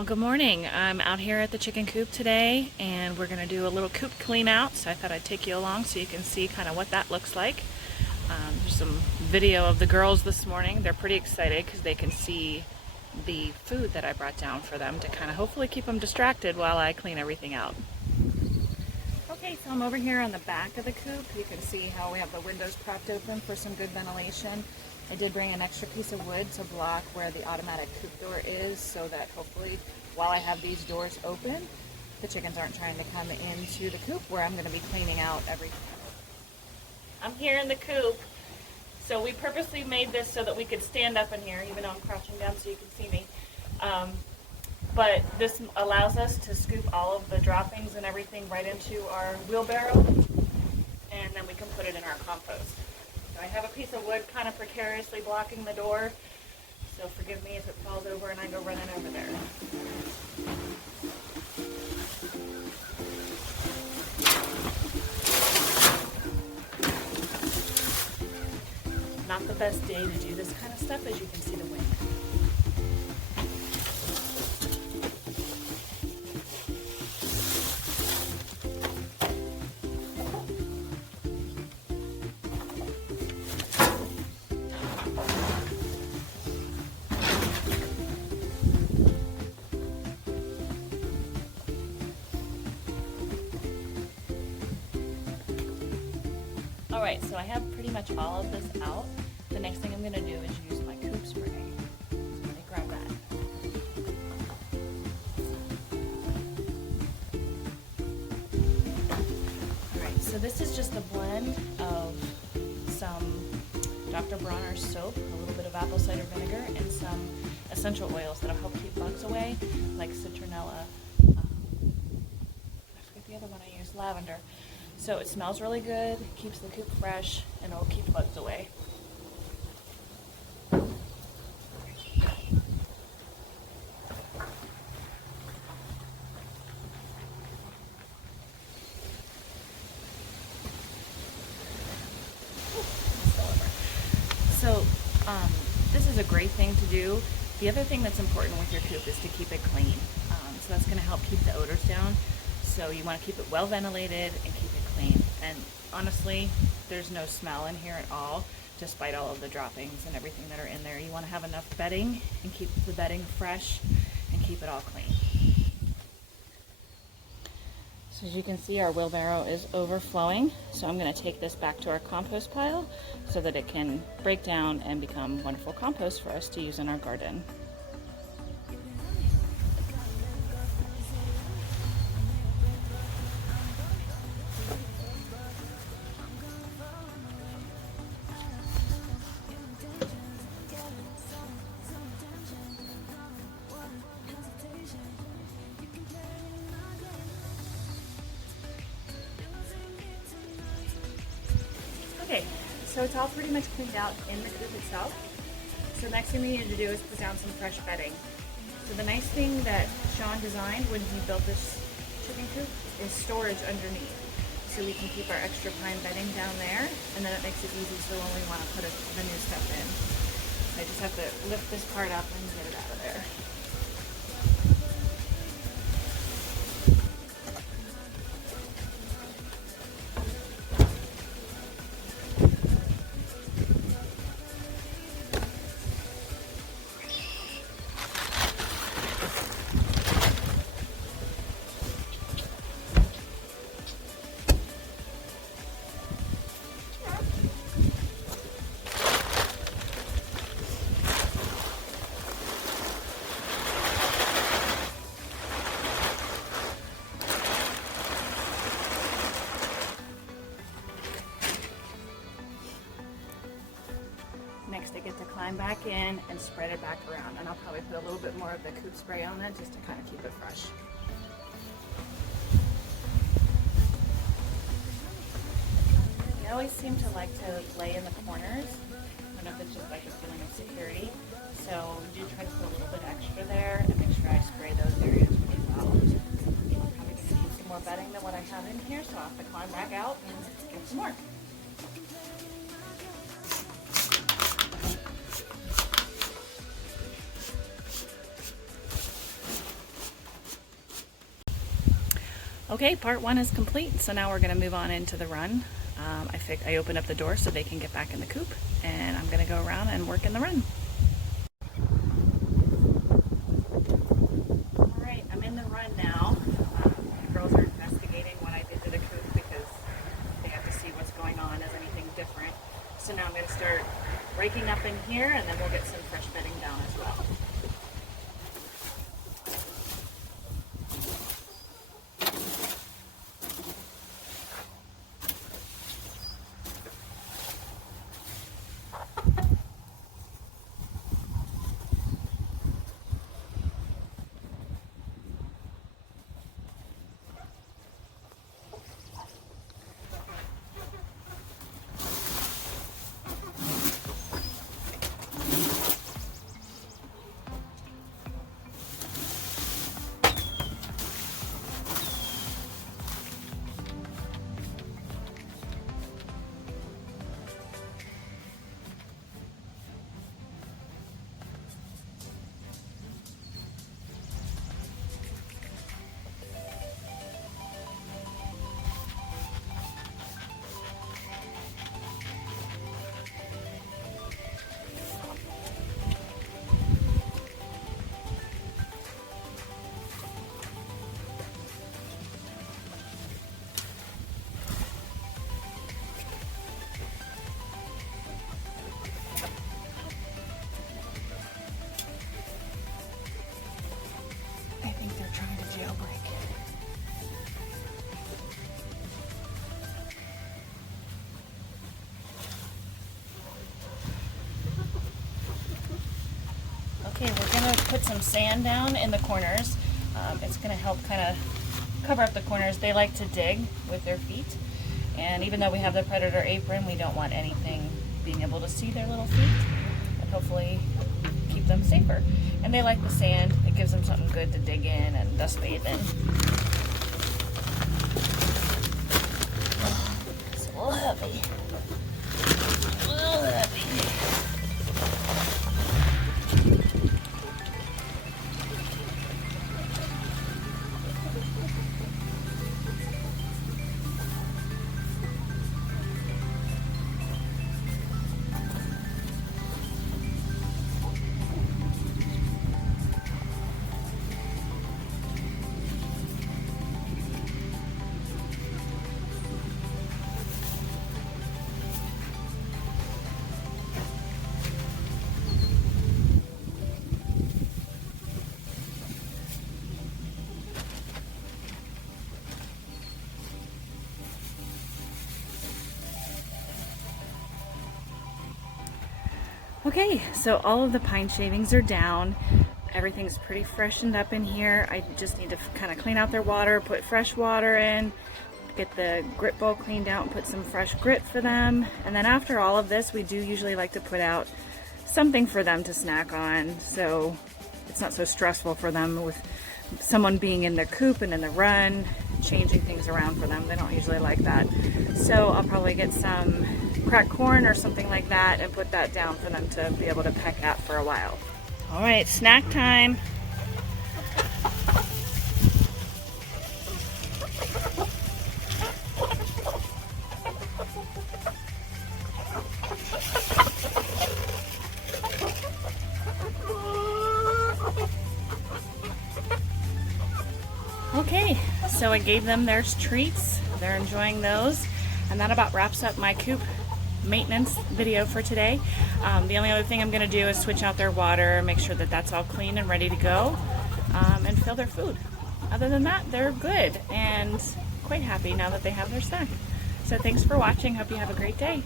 Well, good morning. I'm out here at the chicken coop today and we're going to do a little coop clean out. So I thought I'd take you along so you can see kind of what that looks like. There's some video of the girls this morning. They're pretty excited because they can see the food that I brought down for them to kind of hopefully keep them distracted while I clean everything out. Okay, so I'm over here on the back of the coop. You can see how we have the windows propped open for some good ventilation. I did bring an extra piece of wood to block where the automatic coop door is so that hopefully while I have these doors open, the chickens aren't trying to come into the coop where I'm going to be cleaning out everything. I'm here in the coop. So we purposely made this so that we could stand up in here, even though I'm crouching down so you can see me. But this allows us to scoop all of the droppings and everything right into our wheelbarrow, and then we can put it in our compost. I have a piece of wood kind of precariously blocking the door, so forgive me if it falls over and I go running over there. Not the best day to do this kind of stuff, as you can see the wind. Alright, so I have pretty much all of this out. The next thing I'm going to do is use my Coop spray. So let me grab that. Alright, so this is just a blend of some Dr. Bronner's soap, a little bit of apple cider vinegar, and some essential oils that'll help keep bugs away, like citronella. I forget the other one I used, lavender. So it smells really good, keeps the coop fresh, and it'll keep bugs away. So this is a great thing to do. The other thing that's important with your coop is to keep it clean. So that's going to help keep the odors down. So you want to keep it well ventilated and keep it clean. And honestly, there's no smell in here at all, despite all of the droppings and everything that are in there. You want to have enough bedding and keep the bedding fresh and keep it all clean. So as you can see, our wheelbarrow is overflowing. So I'm going to take this back to our compost pile so that it can break down and become wonderful compost for us to use in our garden. Okay, so it's all pretty much cleaned out in the coop itself. So the next thing we need to do is put down some fresh bedding. So the nice thing that Sean designed when he built this chicken coop is storage underneath. So we can keep our extra pine bedding down there, and then it makes it easy so when we want to put the new stuff in. I just have to lift this part up and get it out of there. Next, I get to climb back in and spread it back around, and I'll probably put a little bit more of the Coop spray on it just to kind of keep it fresh. I always seem to like to lay in the corners. I don't know if it's just like a feeling of security. So do try to put a little bit extra there and make sure I spray those areas pretty well. I'm probably going to need some more bedding than what I have in here, so I'll have to climb back out and get some more. Okay, part one is complete, so now we're going to move on into the run. I opened up the door so they can get back in the coop, and I'm going to go around and work in the run. Alright, I'm in the run now. The girls are investigating what I did to the coop because they have to see what's going on as anything different. So now I'm going to start raking up in here, and then we'll get some fresh bedding down as well. I think they're trying to jailbreak. Okay, we're going to put some sand down in the corners. It's going to help kind of cover up the corners. They like to dig with their feet, and even though we have the predator apron, we don't want anything being able to see their little feet, and hopefully keep them safer. And they like the sand. It gives them something good to dig in and dust bathe in. It's a little heavy. A little heavy. Okay, so all of the pine shavings are down. Everything's pretty freshened up in here. I just need to kind of clean out their water, put fresh water in, get the grit bowl cleaned out and put some fresh grit for them. And then after all of this, we do usually like to put out something for them to snack on, so it's not so stressful for them with someone being in their coop and in the run, changing things around for them. They don't usually like that. So I'll probably get some cracked corn or something like that and put that down for them to be able to peck at for a while. All right, snack time. Okay, so I gave them their treats. They're enjoying those. And that about wraps up my coop maintenance video for today. The only other thing I'm going to do is switch out their water, make sure that that's all clean and ready to go, and fill their food. Other than that, they're good and quite happy now that they have their snack. So thanks for watching. Hope you have a great day.